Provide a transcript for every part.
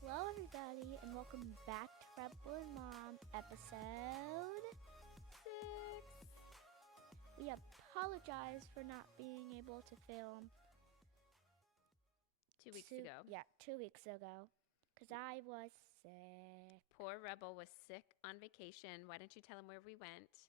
Hello, everybody, and welcome back to Rebel and Mom, episode 6. We apologize for not being able to film 2 weeks ago. 2 weeks ago, because I was sick. Poor Rebel was sick on vacation. Why don't you tell him where we went?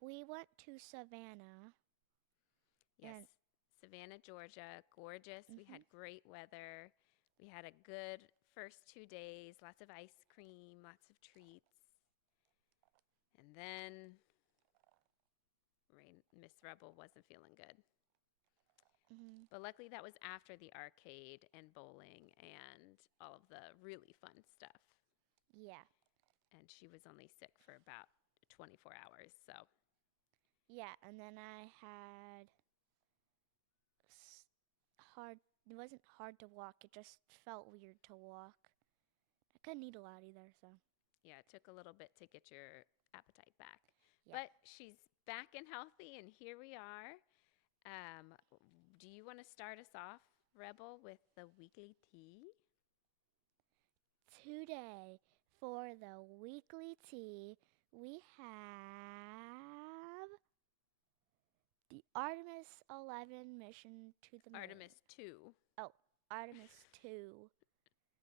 We went to Savannah. Yes, Savannah, Georgia. Gorgeous. We had great weather. We had a good first 2 days, lots of ice cream, lots of treats. And then Miss Rebel wasn't feeling good. But luckily, that was after the arcade and bowling and all of the really fun stuff. Yeah. And she was only sick for about 24 hours. So, Yeah, and then I had hard. It wasn't hard to walk. It just felt weird to walk. I couldn't eat a lot either, so. yeah, it took a little bit to get your appetite back. Yeah. But she's back and healthy, and here we are. Um, do you want to start us off, Rebel, with the weekly tea? Today, for the weekly tea, we have the Artemis 11 mission to the moon. Artemis II. Oh, Artemis 2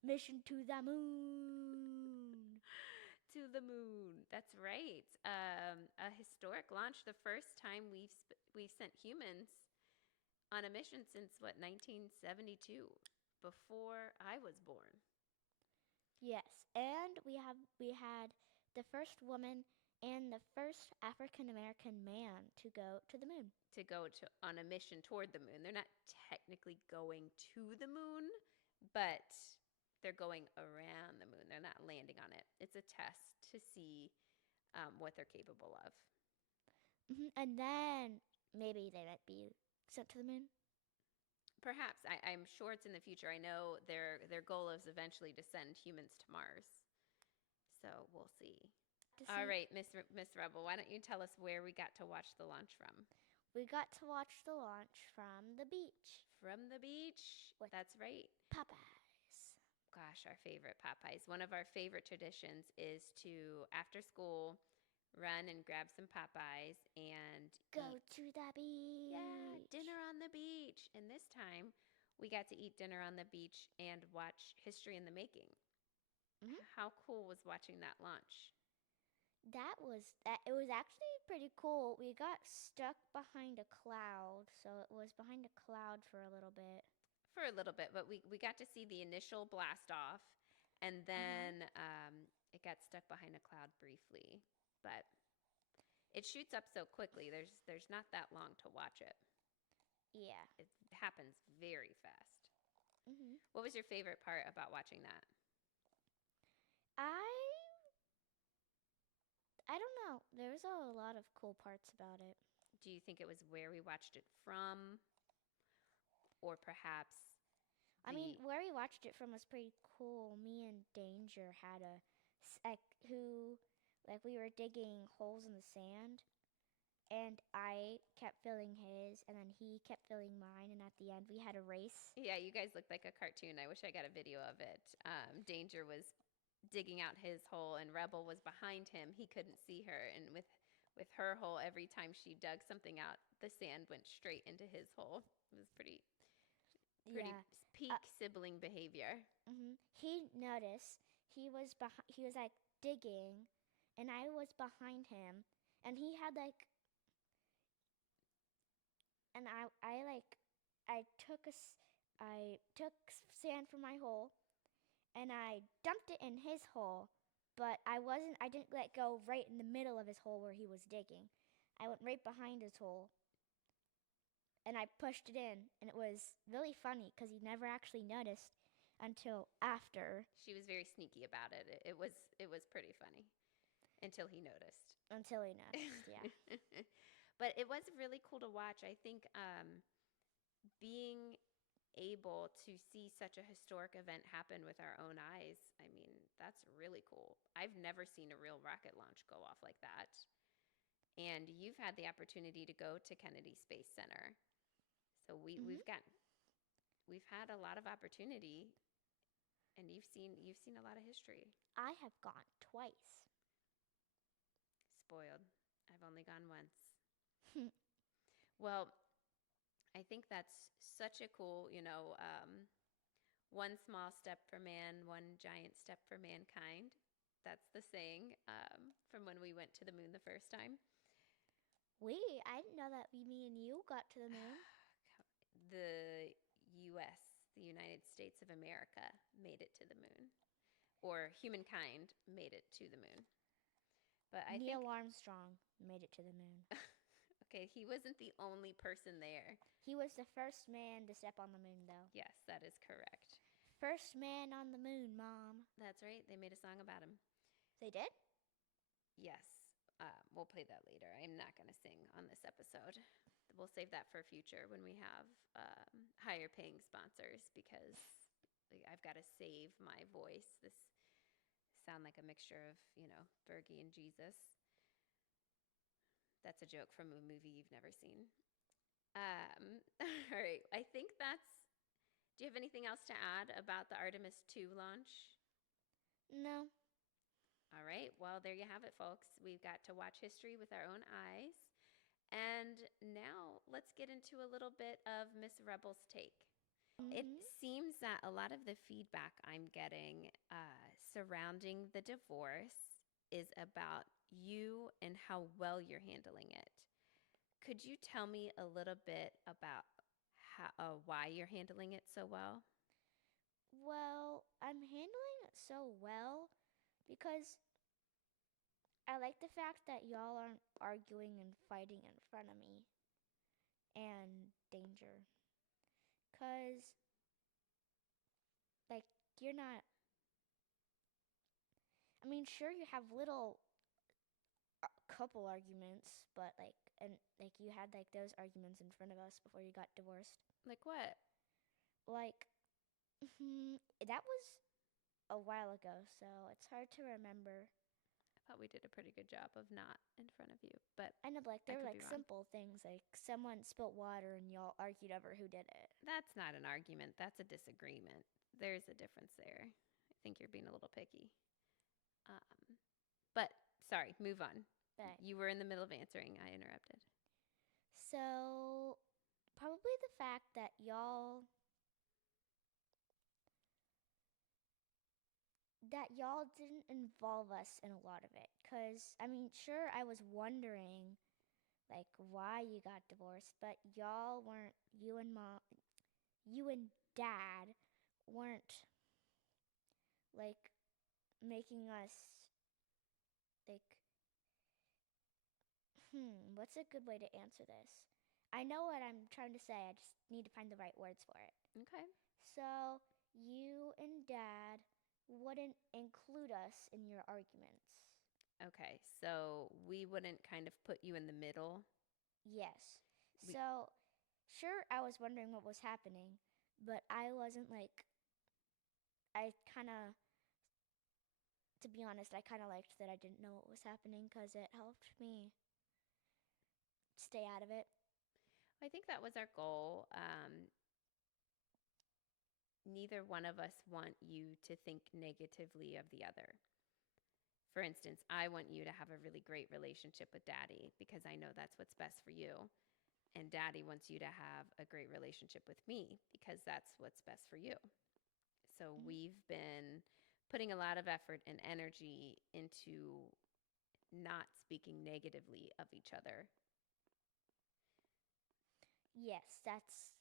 mission to the moon. To the moon. That's right. A historic launch. The first time we've sent humans on a mission since what 1972, before I was born. Yes, and we had the first woman and the first African American man to go to the moon. To go on a mission toward the moon. They're not technically going to the moon, but they're going around the moon. They're not landing on it. It's a test to see what they're capable of. And then maybe they might be sent to the moon. Perhaps. I'm sure it's in the future. I know their goal is eventually to send humans to Mars. So we'll see. All right, Miss Rebel, why don't you tell us where we got to watch the launch from? We got to watch the launch from the beach. From the beach. That's right. Popeyes. Gosh, our favorite Popeyes. One of our favorite traditions is to, after school, run and grab some Popeyes and go to the beach. Yeah, dinner on the beach. And this time, we got to eat dinner on the beach and watch History in the Making. How cool was watching that launch? It was actually pretty cool. We got stuck behind a cloud, so it was behind a cloud for a little bit. For a little bit, but we got to see the initial blast off, and then it got stuck behind a cloud briefly. But it shoots up so quickly. There's not that long to watch it. Yeah. It happens very fast. What was your favorite part about watching that? I don't know. There's a lot of cool parts about it. Do you think it was where we watched it from? Or perhaps I mean, where we watched it from was pretty cool. Me and Danger had we were digging holes in the sand, and I kept filling his, and then he kept filling mine, and at the end we had a race. Yeah, you guys looked like a cartoon. I wish I got a video of it. Danger was digging out his hole, and Rebel was behind him. He couldn't see her, and with her hole, every time she dug something out, the sand went straight into his hole. It was pretty peak sibling behavior. He noticed he was behind. He was like digging, and I was behind him, and he had like, and I took sand from my hole, and I dumped it in his hole, but I didn't let go right in the middle of his hole where he was digging. I went right behind his hole, and I pushed it in, and it was really funny because he never actually noticed until after. She was very sneaky about it. It was pretty funny until he noticed. Until he noticed, yeah. But it was really cool to watch. I think being able to see such a historic event happen with our own eyes, I mean, that's really cool. I've never seen a real rocket launch go off like that. And you've had the opportunity to go to Kennedy Space Center. So we've had a lot of opportunity, And you've seen a lot of history. I have gone twice. Spoiled. I've only gone once. Well, I think that's such a cool, one small step for man, one giant step for mankind. That's the saying from when we went to the moon the first time. I didn't know that me and you got to the moon. The U.S., the United States of America, made it to the moon, or humankind made it to the moon. But I think, Neil Armstrong made it to the moon. okay, he wasn't the only person there. He was the first man to step on the moon, though. Yes, that is correct. First man on the moon, Mom. That's right. They made a song about him. They did? Yes. We'll play that later. I'm not going to sing on this episode. We'll save that for future when we have higher paying sponsors because I've got to save my voice. This sound like a mixture of, Fergie and Jesus. That's a joke from a movie you've never seen. All right. I think that's. Do you have anything else to add about the Artemis II launch? No. All right. Well, there you have it, folks. We've got to watch history with our own eyes. And now let's get into a little bit of Miss Rebel's take. It seems that a lot of the feedback I'm getting surrounding the divorce is about you and how well you're handling it. Could you tell me a little bit about why you're handling it so well? Well, I'm handling it so well because I like the fact that y'all aren't arguing and fighting in front of me and danger. Because, like, you're not. I mean, sure, you have little couple arguments, but you had like those arguments in front of us before you got divorced. Like what? Like, that was a while ago, so it's hard to remember. I thought we did a pretty good job of not in front of you, but I know, but like I there were could be like wrong. simple things, like someone spilled water and y'all argued over who did it. That's not an argument. That's a disagreement. There's a difference there. I think you're being a little picky. But sorry, move on. But You were in the middle of answering. I interrupted. so probably the fact that y'all didn't involve us in a lot of it, cause I mean, sure, I was wondering like why you got divorced, but y'all weren't. You and Dad weren't like making us like what's a good way to answer this? I know what I'm trying to say. I just need to find the right words for it. Okay. So, you and Dad wouldn't include us in your arguments. Okay. So we wouldn't kind of put you in the middle. Yes. We, So, sure, I was wondering what was happening, but I wasn't like, I kind of, to be honest, I kind of liked that I didn't know what was happening because it helped me stay out of it. I think that was our goal. Neither one of us want you to think negatively of the other. For instance, I want you to have a really great relationship with Daddy because I know that's what's best for you. And Daddy wants you to have a great relationship with me because that's what's best for you. So we've been putting a lot of effort and energy into not speaking negatively of each other. Yes, that's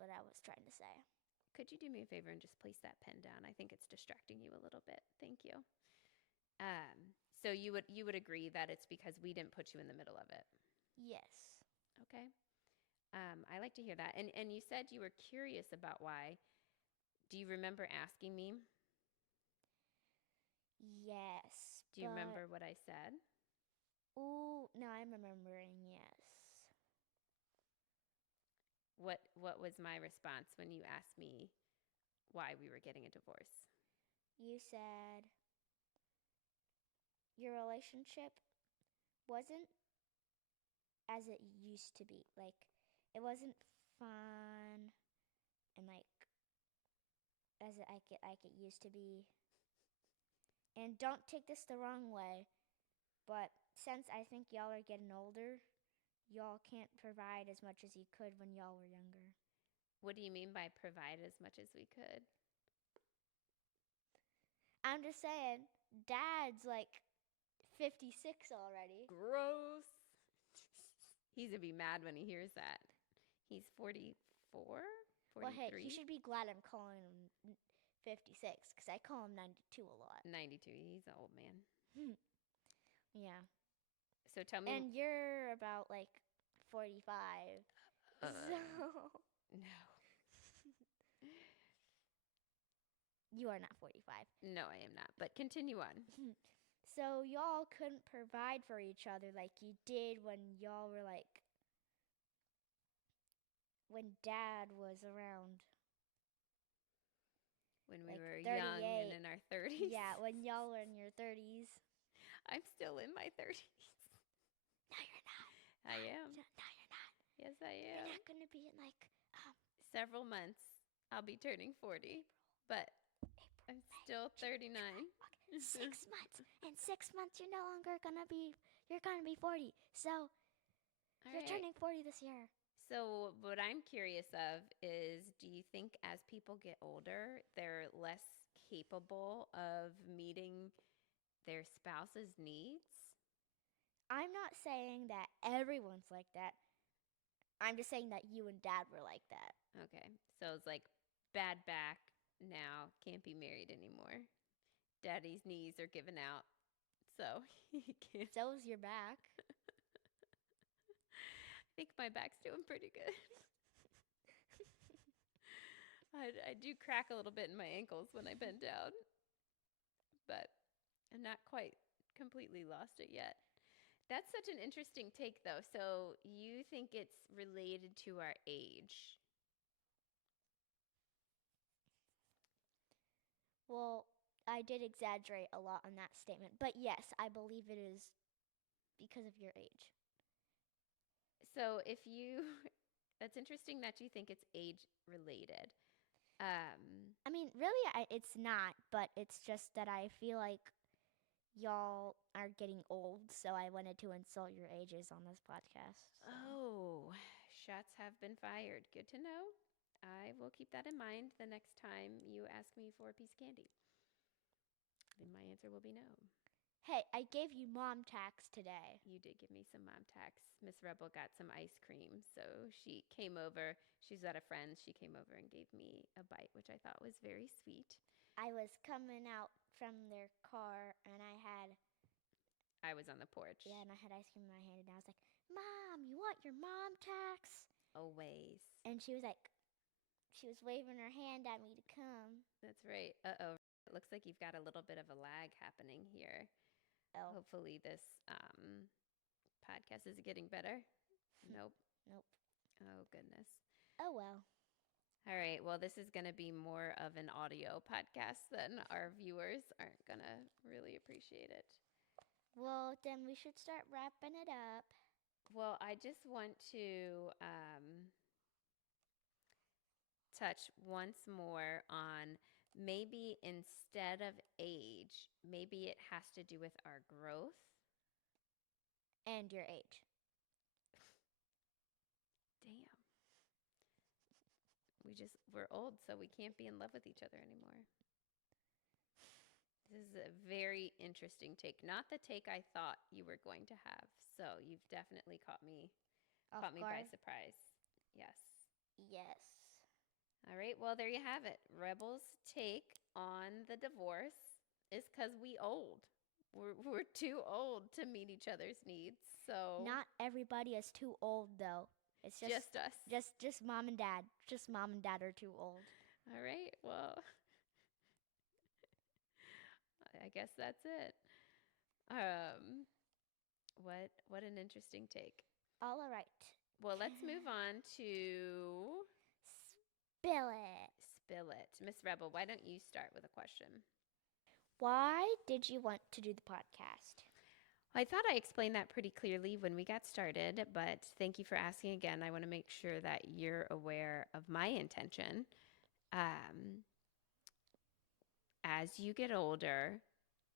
what I was trying to say. Could you do me a favor and just place that pen down? I think it's distracting you a little bit. Thank you. So you would agree that it's because we didn't put you in the middle of it. Yes. Okay. I like to hear that. And you said you were curious about why. Do you remember asking me? Yes. Do you remember what I said? Ooh, no, I'm remembering. Yes. What was my response when you asked me why we were getting a divorce? You said your relationship wasn't as it used to be. Like, it wasn't fun and like like it used to be. And don't take this the wrong way, but since I think y'all are getting older, y'all can't provide as much as you could when y'all were younger. What do you mean by provide as much as we could? I'm just saying, Dad's like 56 already. Gross. He's going to be mad when he hears that. He's 44? 43? Well, hey, he should be glad I'm calling him 56 because I call him 92 a lot. 92. He's an old man. Yeah. So tell me. And you're about like 45. So. No. You are not 45. No, I am not. But continue on. So y'all couldn't provide for each other like you did when y'all were like when Dad was around. When we Like were 38. young and in our 30s. Yeah, when y'all were in your 30s. I'm still in my 30s. No, you're not. I am. No, you're not. Yes, I am. You're not going to be in like several months. I'll be turning 40. But I'm still 39. Okay, 6 months. In 6 months, you're no longer going to be, you're going to be 40. So, you're turning 40 this year. So what I'm curious of is, do you think as people get older, they're less capable of meeting their spouse's needs? I'm not saying that everyone's like that. I'm just saying that you and Dad were like that. Okay. So it's like bad back now, can't be married anymore. Daddy's knees are giving out, so he can't. So's your back. I think my back's doing pretty good. I do crack a little bit in my ankles when I bend down, but I'm not quite completely lost it yet. That's such an interesting take, though. So you think it's related to our age? Well, I did exaggerate a lot on that statement, but yes, I believe it is because of your age. So if you, that's interesting that you think it's age related. I mean, really, it's not, but it's just that I feel like y'all are getting old, so I wanted to insult your ages on this podcast. So. Oh, shots have been fired. Good to know. I will keep that in mind the next time you ask me for a piece of candy. Then my answer will be no. Hey, I gave you mom tax today. You did give me some mom tax. Miss Rebel got some ice cream, so she came over. She's at a friend's. She came over and gave me a bite, which I thought was very sweet. I was coming out from their car, and I was on the porch. Yeah, and I had ice cream in my hand, and I was like, Mom, you want your mom tax? Always. And she was waving her hand at me to come. That's right. Uh-oh. It looks like you've got a little bit of a lag happening here. Oh. Hopefully this podcast is getting better. Nope. Nope. Oh, goodness. Oh, well. All right. Well, this is going to be more of an audio podcast, then our viewers aren't going to really appreciate it. Well, then we should start wrapping it up. Well, I just want to touch once more on maybe instead of age, maybe it has to do with our growth. And your age. Damn. We're old, so we can't be in love with each other anymore. This is a very interesting take. Not the take I thought you were going to have. So you've definitely caught me by surprise. Yes. Yes. All right. Well, there you have it. Rebel's take on the divorce is because we old. We're too old to meet each other's needs. So not everybody is too old, though. It's just us. Just mom and dad. Just mom and dad are too old. All right. Well, I guess that's it. What an interesting take. All right. Well, let's move on to Spill it. Spill it. Miss Rebel, why don't you start with a question? Why did you want to do the podcast? I thought I explained that pretty clearly when we got started, but thank you for asking again. I want to make sure that you're aware of my intention. as you get older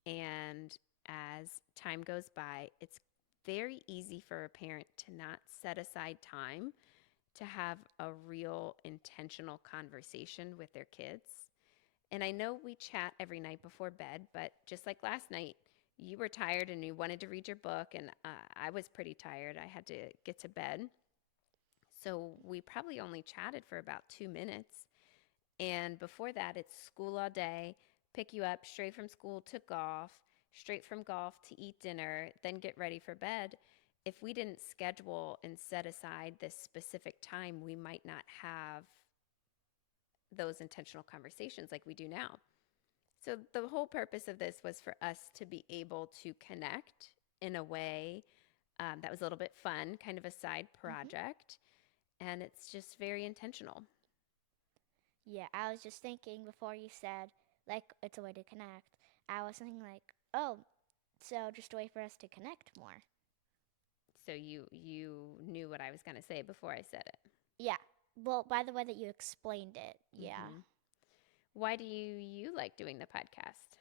and as time goes by, it's very easy for a parent to not set aside time to have a real intentional conversation with their kids. And I know we chat every night before bed, but just like last night, you were tired and you wanted to read your book, and I was pretty tired. I had to get to bed. So we probably only chatted for about 2 minutes. And before that, it's school all day, pick you up straight from school to golf, straight from golf to eat dinner, then get ready for bed. If we didn't schedule and set aside this specific time, we might not have those intentional conversations like we do now. So, the whole purpose of this was for us to be able to connect in a way that was a little bit fun, kind of a side Mm-hmm. project. And it's just very intentional. Yeah, I was just thinking before you said, like, it's a way to connect. I was thinking, like, oh, so just a way for us to connect more. So you knew what I was going to say before I said it. Yeah. Well, by the way that you explained it, yeah. Mm-hmm. Why do you like doing the podcast?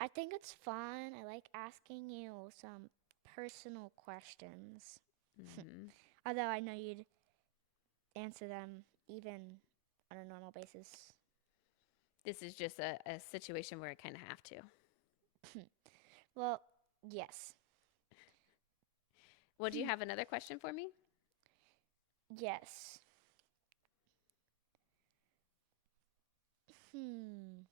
I think it's fun. I like asking you some personal questions. Mm-hmm. Although I know you'd answer them even on a normal basis. This is just a situation where I kind of have to. Well, yes. Well, do you have another question for me? Yes. Hmm.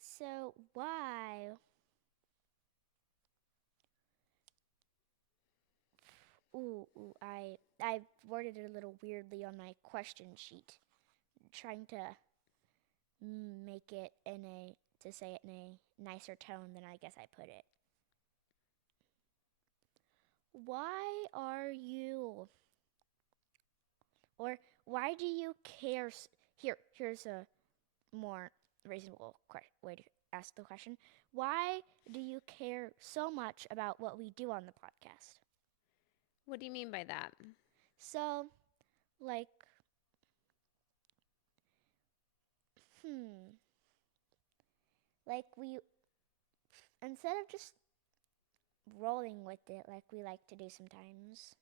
So why? I worded it a little weirdly on my question sheet, trying to make it in a to say it in a nicer tone than I guess I put it. Why are you or why do you care here's a more reasonable way to ask the question. Why do you care so much about what we do on the podcast? What do you mean by that? So, like, hmm, like we, instead of just rolling with it like we like to do sometimes,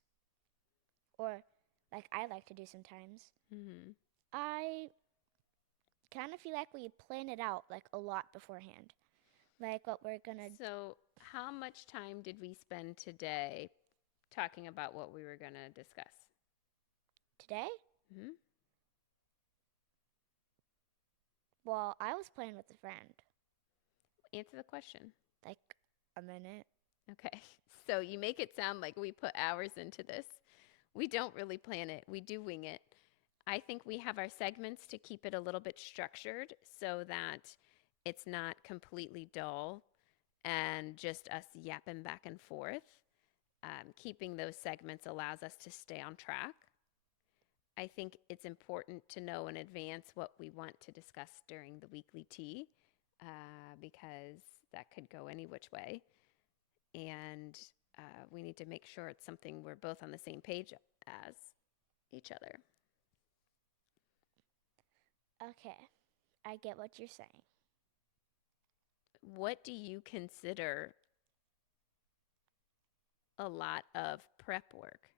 or like I like to do sometimes, Mm-hmm. I kind of feel like we plan it out like a lot beforehand. Like what we're gonna So, how much time did we spend today talking about what we were going to discuss? today. Mm-hmm. Well, I was playing with a friend, Answer the question. like a minute. Okay. So, you make it sound like we put hours into this. We don't really plan it, we do wing it. I think we have our segments to keep it a little bit structured so that it's not completely dull and just us yapping back and forth. Keeping those segments allows us to stay on track. I think it's important to know in advance what we want to discuss during the weekly tea because that could go any which way. And we need to make sure it's something we're both on the same page as each other. Okay, I get what you're saying. What do you consider a lot of prep work?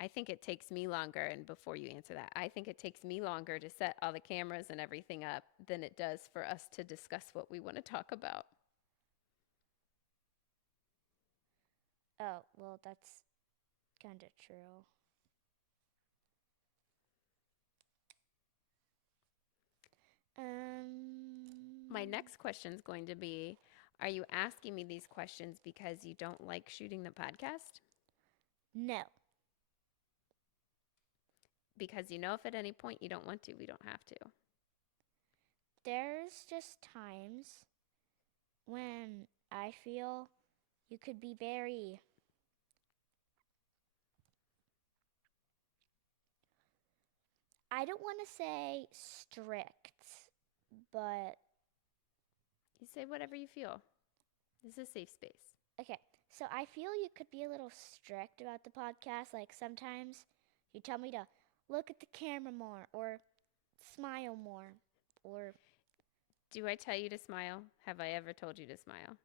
I think it takes me longer, and before you answer that, I think it takes me longer to set all the cameras and everything up than it does for us to discuss what we want to talk about. Oh, well, that's kind of true. My Um, next question is going to be, are you asking me these questions because you don't like shooting the podcast? no. Because you know if at any point you don't want to, we don't have to. There's just times when I feel you could be very I don't want to say strict, but You say whatever you feel. This is a safe space. okay. So I feel you could be a little strict about the podcast. Like sometimes You tell me to look at the camera more or smile more or Do I tell you to smile? Have I ever told you to smile?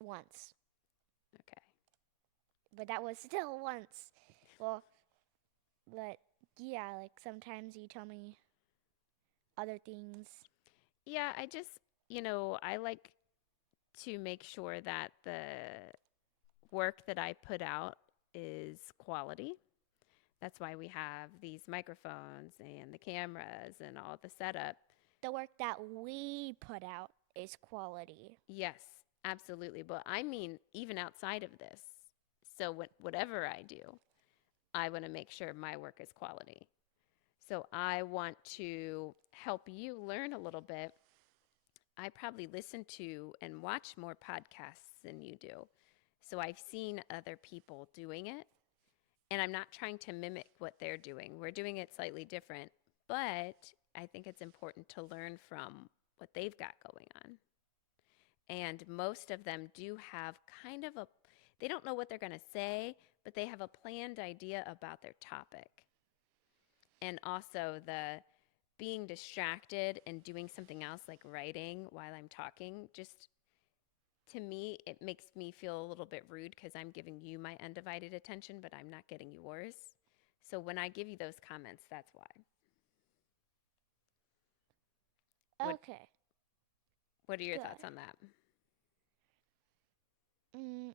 once. Okay. But that was still once. Well, but yeah, like sometimes you tell me other things. Yeah, I just, I like to make sure that the work that I put out is quality. That's why we have these microphones and the cameras and all the setup. The work that we put out is quality. Yes, absolutely. But I mean, even outside of this. So, whatever I do, I want to make sure my work is quality. So, I want to help you learn a little bit. I probably listen to and watch more podcasts than you do. So, I've seen other people doing it, and I'm not trying to mimic what they're doing. We're doing it slightly different, but I think it's important to learn from what they've got going on. And most of them do have kind of they don't know what they're going to say, but they have a planned idea about their topic. And also the being distracted and doing something else like writing while I'm talking, just to me, it makes me feel a little bit rude because I'm giving you my undivided attention, but I'm not getting yours. So when I give you those comments, that's why. What Okay, What are your good. thoughts on that? Mm,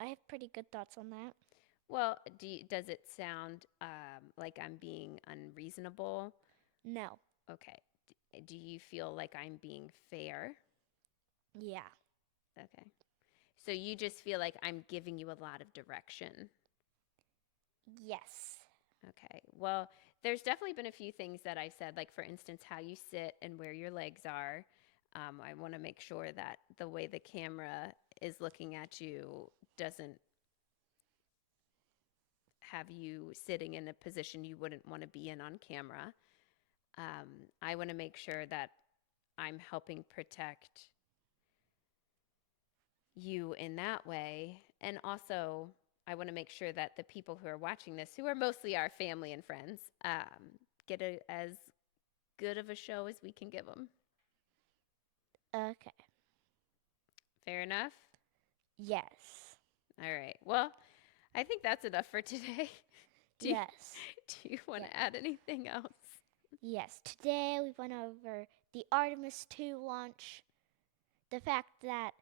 I have pretty good thoughts on that. Well, does it sound like I'm being unreasonable? No. Okay. Do you feel like I'm being fair? Yeah. Okay. So you just feel like I'm giving you a lot of direction. Yes. Okay. Well, there's definitely been a few things that I've said, like for instance, how you sit and where your legs are. I want to make sure that the way the camera is looking at you doesn't have you sitting in a position you wouldn't want to be in on camera. I want to make sure that I'm helping protect you in that way. And also, I want to make sure that the people who are watching this, who are mostly our family and friends, get as good of a show as we can give them. Okay. Fair enough? Yes. All right. Well, I think that's enough for today. do, you, Yes. do you want Yeah. to add anything else? Yes. Today we went over the Artemis II launch, the fact that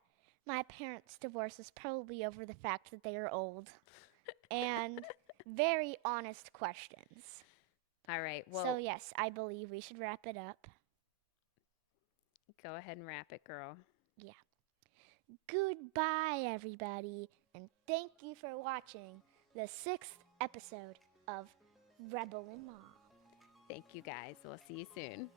my parents' divorce is probably over the fact that they are old, and very honest questions. All right. So, Well, yes, I believe we should wrap it up. go ahead and wrap it, girl. Yeah. Goodbye, everybody, and thank you for watching the 6th episode of Rebel and Mom. Thank you guys. We'll see you soon.